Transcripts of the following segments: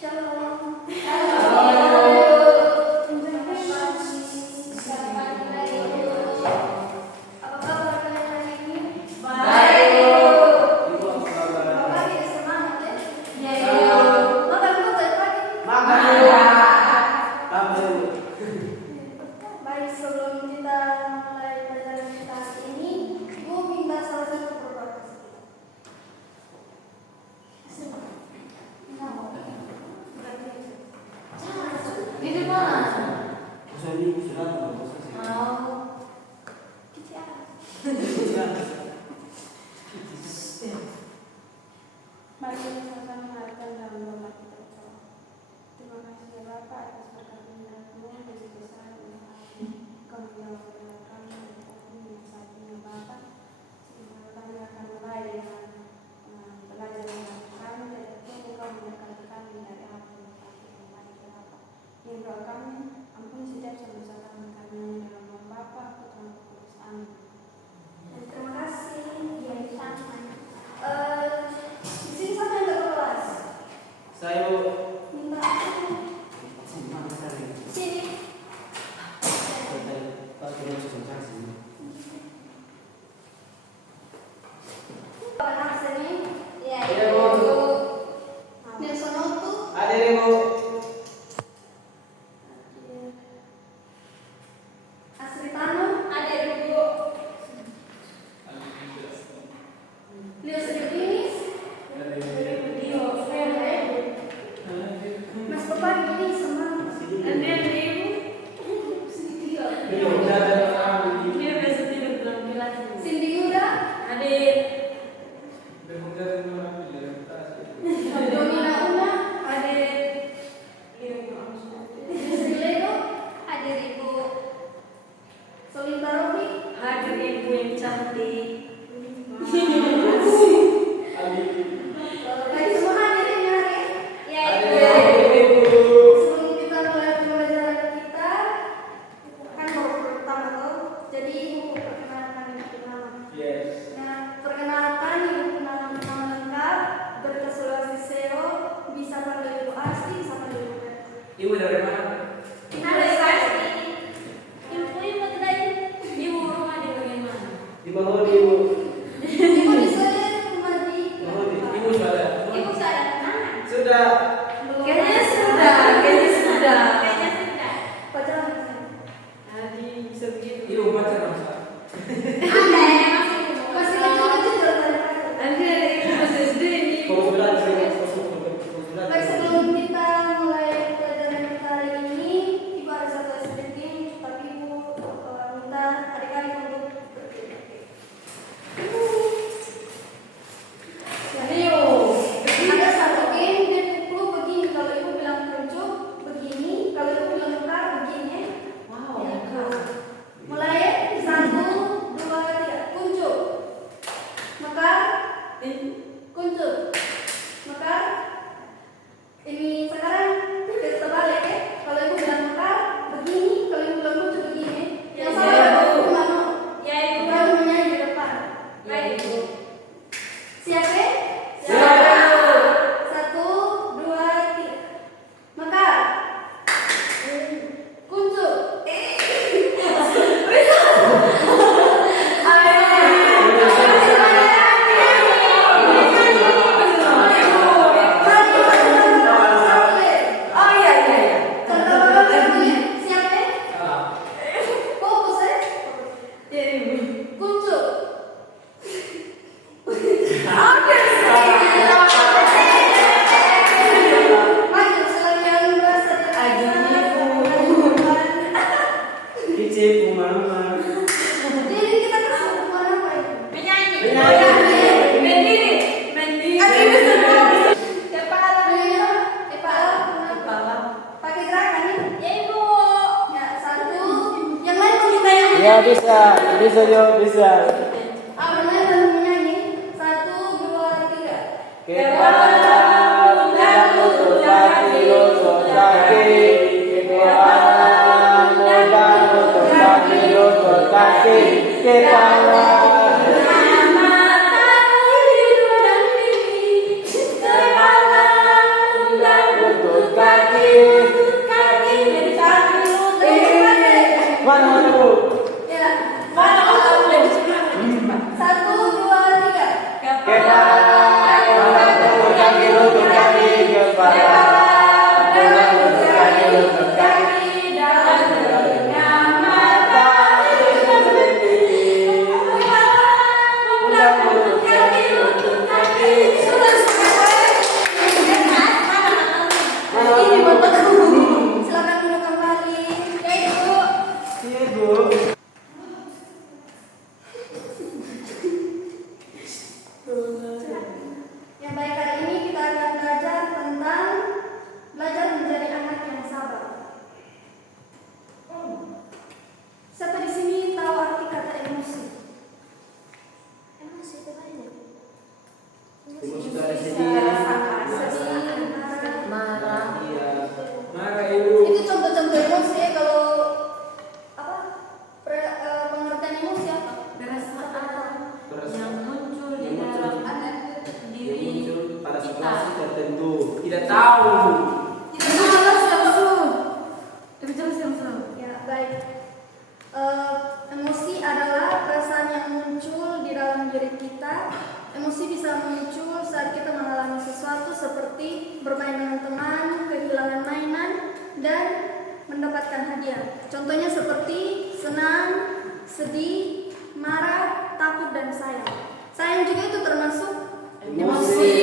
Shalom. Apa kabar kalian hari ini? Baik. Bapak tidak semangat ya? Iya. Makan dulu tadi pagi. Baik, sebelum kita mulai pelajaran kita hari ini, Ibu minta salah satu perbuatan. Ini mana? Mari kita sama-sama mengharapkan dalam doa kita bersama. Terima kasih ya Bapak atas berkat lindamu dan besar Kau menjawab kami dari kami yang saat ini Bapak. Sehingga kami akan mulai dengan pelajaran kami dan tentu Kau menyertai kami dari apa yang kami baik ya Bapak. Yang doa kami ampuni setiap dosa kami dalam nama Bapa, Putra, dan Kudus. Amin. Dan terima kasih yang sama. Di sini siapa yang gak kelas? Saya Minta sini. Anak sini. Ya, Iya, Ibu. Bu. Nelson Otu. ada Ibu. Asritano. Ada Ibu. Leo Sedikinis. Leo Fere. Mas Bapak ini semangat. Iya, Cindy Yuda. Domina Una. Sileno. Ada Ibu. Solinta Robi. Hadir ibu yang cantik. Baik, semua hadirin hari. Ya, Ada Ibu. Ibu. Sebelum kita mulai pelajaran kita, kan baru pertama tuh. Jadi Ibu perkenalkan Ibu nama. Yes. Nah, perkenalkan Ibu nama lengkap, berkesulasi SEO, bisa panggil Ibu Asti, bisa panggil Ibu Berta. Ibu dari mana? Ada Asti. Ibu tadi ibu rumah di bagian mana? Di bawah Ibu. Ibu bisa rumah di. Ibu sudah. Ibu saya mana? Sudah. Kayaknya sudah. Kayaknya sudah. Pacaran saya. Jadi bisa begitu. Ibu pacaran masa? Ada ya masih kecil-kecil dalam tanda kata. Nanti ada ibu masih SD ini. Kau sudah Baik, sudah. sebelum kita mulai pelajaran kita hari ini, Ibu ada satu SPT, tapi Ibu minta adik-adik untuk berdiri. Ayo, ada satu game dia pukul begini kalau Ibu bilang kuncup begini, kalau Ibu bilang mekar begini. Wow. Ya, mulai 1, 2, 3, kuncup, mekar, kuncup, mekar. Ini sekarang kita balik ya. Kalau Ibu bilang mekar begini, kalau Ibu bilang kuncup begini. Yang Ya, salah Ibu. Ibu mana? Ya ibu. Baru menyanyi di depan. Ya ibu. Siap ya? Siap. 1, 2, 3. Mekar. Kuncup. Oh iya. Siap ya? Fokus ya? Ya ibu. Kuncup. Maju selagi yang merasa Ibu mama. Jadi kita kasih hukuman apa itu? Penyanyi. Penyanyi. Mendiri. Kepala begini, kepala Kepala. pakai gerakan nih. Ya ibu. Ya, 1. Yang lain mau kita yang Ya bisa yo bisa. yang lain mau menyanyi. 1, 2, 3. Kita tidak nutup hati lutut kaki. Kita tidak nutup hati lutut kaki. Kita Mata hidup dan mimpi. Segala undang marah. Iya. Marah ibu. Itu contoh-contoh emosi ya. Kalau apa pengertian emosi apa? Perasaan Perasaan. yang muncul di Yang muncul. dalam Yang diri muncul pada kita. situasi tertentu. Tidak tahu. Ya, baik. Emosi adalah perasaan yang muncul di dalam diri kita. Emosi bisa muncul saat kita mengalami sesuatu seperti bermain dengan teman, kehilangan mainan, dan mendapatkan hadiah. Contohnya seperti senang, sedih, marah, takut, dan sayang. Sayang juga itu termasuk Emosi.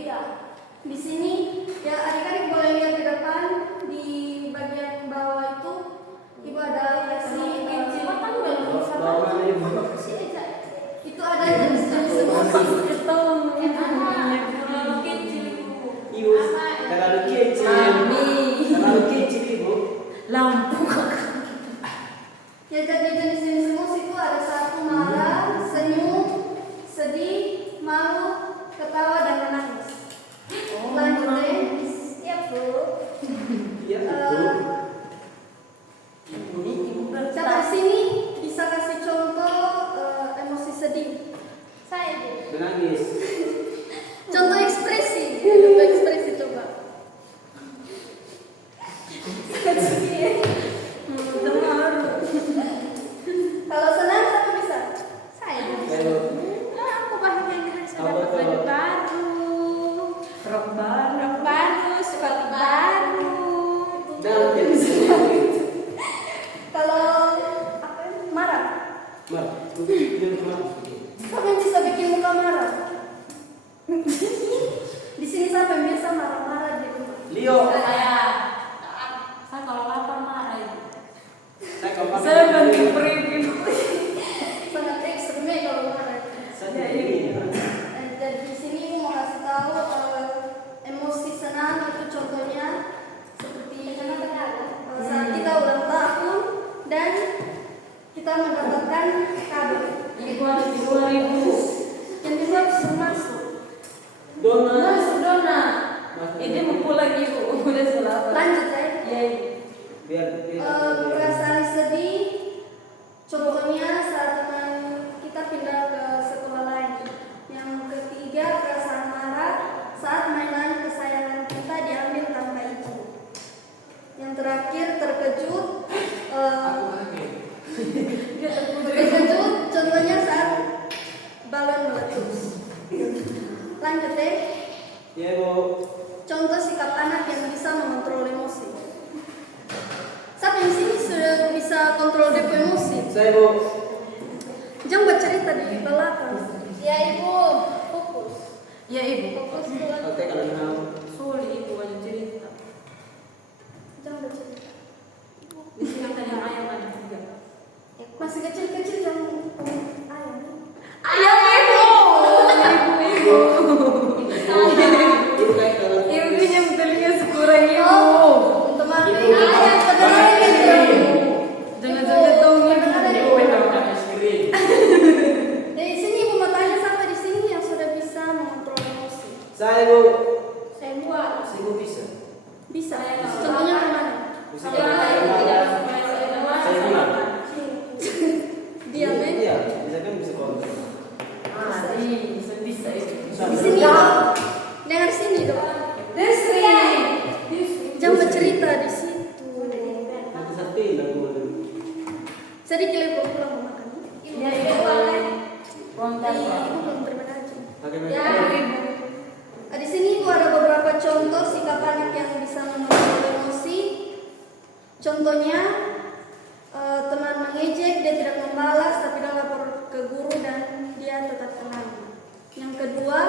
Iya. Di sini ya adik-adik boleh lihat di depan di bagian bawah itu ibu ada kasih Bawa ibu. itu ada jenis-jenis emosi. Ibu terlalu kecil. Terlalu kecil ibu. Lampu. Ya, jadi jenis-jenis emosi itu ada satu marah, senyum, sedih, malu, ketawa, dan menangis. Lanjut deh. Ya, Bu. Iya ibu. Sampai sini bisa kasih contoh emosi sedih. Saya, Bu. Menangis. Contoh ekspresi. Contoh ekspresi coba. Kalau senang siapa bisa? Saya. Ibu. Aku bahagia sudah Apa dapat tuh? baju baru, Rok baru. rok baru, sepatu baru. Dalam kecil. Kalau apa ya? Marah. Mar, dia marah. Siapa yang bisa bikin muka marah? Di sini siapa yang biasa marah-marah di rumah? Leo. Saya kalau lapar marah itu. Saya kalau pakai Saya bantu pergi. Sangat ekstrim ya kalau marah. Saya ini. Jadi di sini mau kasih tahu emosi senang itu contohnya seperti saat kita ulang tahun dan kita mendapatkan kado. Itu ada 2.000. Yang bisa masuk. Dona. Masuk dona. Ini mau pulang ibu. Udah selama. Lanjut ya. Ya ibu. Biar Perasaan sedih contohnya saat teman kita pindah ke sekolah lain. Yang ketiga perasaan marah saat mainan kesayangan kita diambil tanpa izin. Yang terakhir terkejut terkejut contohnya saat balon meletus. Lanjut deh. Ya ibu. Contoh sikap anak yang bisa mengontrol emosi. Siapa yang sini sudah bisa kontrol DP emosi? Saya ibu. Jangan bercerita di belakang. Ya ibu, fokus. Ya ibu. Fokus dulu. Oke kalau mau. Sulit ibu aja cerita. Jangan bercerita. Di sini tadi ayam ada 3. Masih kecil-kecil jangan ayam. Ayam ibu. Ibu. Ibu kayak kalau. Ibu yang telinga sekurang ibu. Oh, teman ayam kedengaran gitu. Jangan-jangan tahu Ibu pegang kaki screen. Dari sini ibu mau tanya siapa di sini yang sudah bisa mengontrol emosi? Saya ibu. Saya buat. Saya ibu bisa. Bisa. Contohnya kemana? Bisa kalau saya bilang. Diam ya. Iya, bisa kan bisa kontrol. Bisa ibu. Di sini. Dengar sini dong. Desri. Jangan bercerita di situ. Nanti satu hilang ibu. Jadi kalian pulang mau makan. Ya ibu. Uang Ibu belum terima kasih. Oke, Ya baik. ibu. Di sini ibu ada beberapa contoh sikap anak yang bisa mengontrol emosi. Contohnya teman mengejek, dia tidak membalas tapi dia lapor ke guru dan dia tetap tenang. Yang kedua,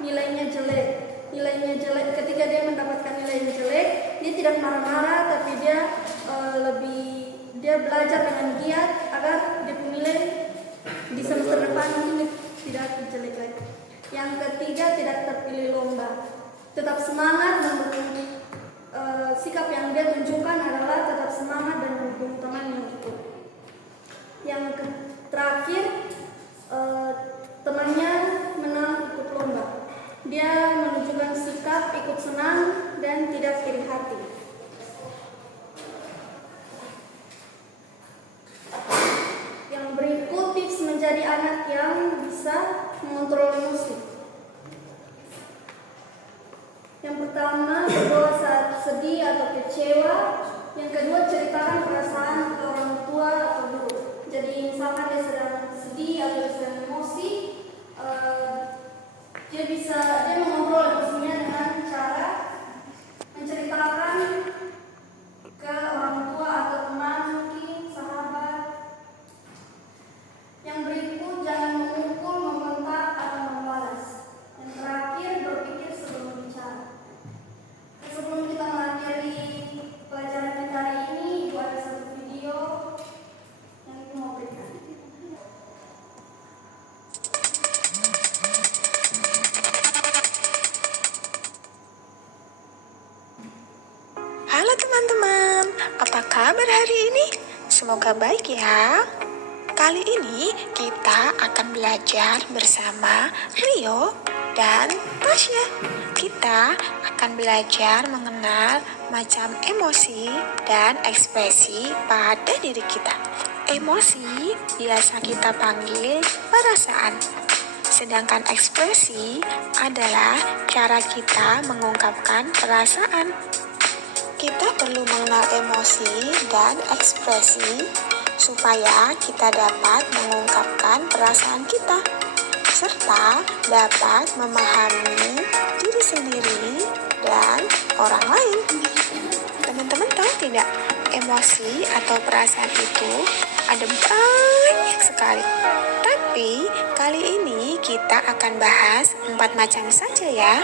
nilainya jelek. Nilainya jelek ketika dia mendapatkan nilai yang jelek, dia tidak marah-marah tapi dia belajar dengan giat agar dia nilai di semester depan ini tidak jelek lagi. Yang ketiga, tidak terpilih lomba, tetap semangat dan sikap yang dia tunjukkan adalah tetap semangat dan mendukung teman yang ikut. Yang terakhir, temannya menang ikut lomba. Dia menunjukkan sikap ikut senang dan tidak iri hati. Yang berikut tips menjadi anak yang bisa mengontrol emosi. Yang pertama, berdoa saat sedih atau kecewa. Yang kedua, ceritakan perasaan ke orang tua atau guru. Jadi misalkan dia sedang sedih atau sedang emosi, dia mengontrol emosinya dengan cara menceritakan ke orang tua atau teman, mungkin sahabat. Yang berikut, jangan memukul, membentak atau membalas. Yang terakhir, berpikir sebelum bicara. Sebelum kita mengakhiri pelajaran kita hari ini, Ibu ada satu video yang Ibu mau berikan. Halo teman-teman, apa kabar hari ini? Semoga baik ya. Kali ini kita akan belajar bersama Rio dan Tasya. Kita akan belajar mengenal macam emosi dan ekspresi pada diri kita. Emosi biasa kita panggil perasaan. Sedangkan ekspresi adalah cara kita mengungkapkan perasaan. Kita perlu mengenal emosi dan ekspresi supaya kita dapat mengungkapkan perasaan kita serta dapat memahami diri sendiri dan orang lain. Teman-teman tahu tidak, emosi atau perasaan itu ada banyak sekali. Tapi kali ini kita akan bahas 4 macam saja ya.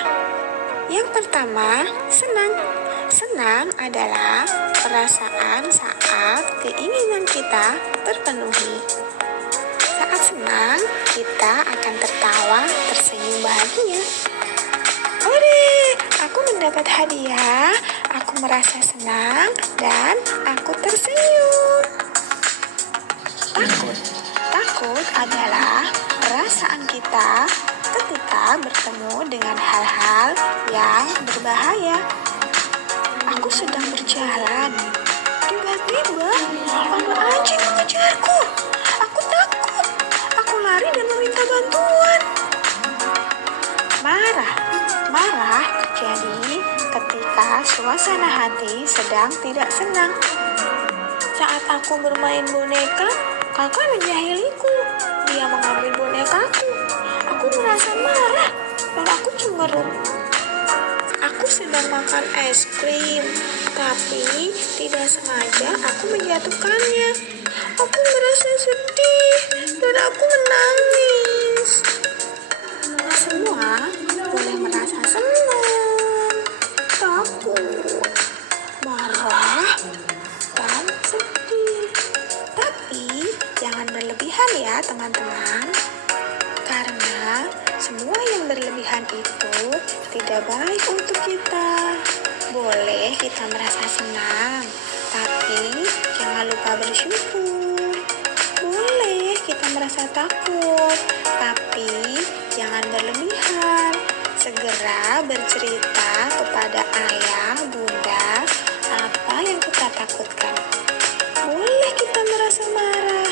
Yang pertama, senang. Senang adalah perasaan saat keinginan kita terpenuhi. Saat senang, kita akan tertawa, tersenyum bahagia. Ore, aku mendapat hadiah, aku merasa senang, dan aku tersenyum. Takut. Takut adalah perasaan kita ketika bertemu dengan hal-hal yang berbahaya. Aku sedang berjalan. Tiba-tiba ada anjing mengejarku. Aku takut. Aku lari dan meminta bantuan. Marah. Marah terjadi ketika suasana hati sedang tidak senang. Saat aku bermain boneka, kakak menjahiliku. Dia mengambil bonekaku. Aku merasa marah dan aku cemberut. Aku sedang makan es krim, tapi tidak sengaja aku menjatuhkannya. Aku merasa sedih dan aku menangis. Semua boleh merasa senang, takut, marah, dan sedih. Tapi jangan berlebihan ya teman-teman. Karena semua yang berlebihan itu tidak baik untuk kita. Boleh kita merasa senang, tapi jangan lupa bersyukur. Boleh kita merasa takut, tapi jangan berlebihan. Segera bercerita kepada ayah, bunda, apa yang kita takutkan. Boleh kita merasa marah,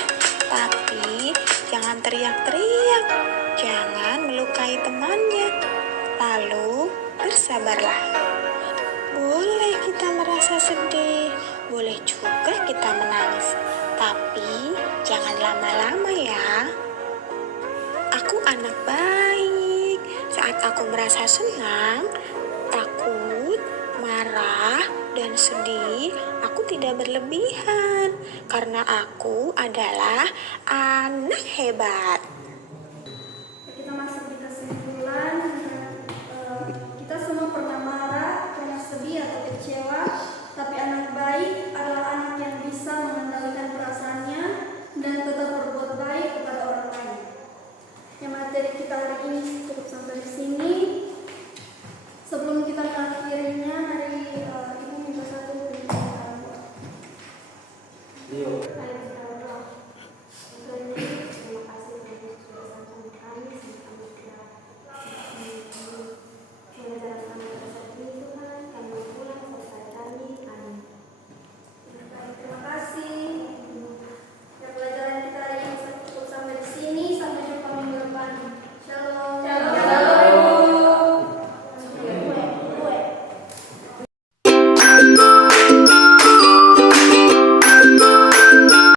tapi jangan teriak-teriak. Jangan melukai temannya. Lalu bersabarlah. Boleh kita merasa sedih, boleh juga kita menangis. Tapi jangan lama-lama ya. Aku anak baik. Saat aku merasa senang, takut, marah, dan sedih, aku tidak berlebihan. Karena aku adalah anak hebat.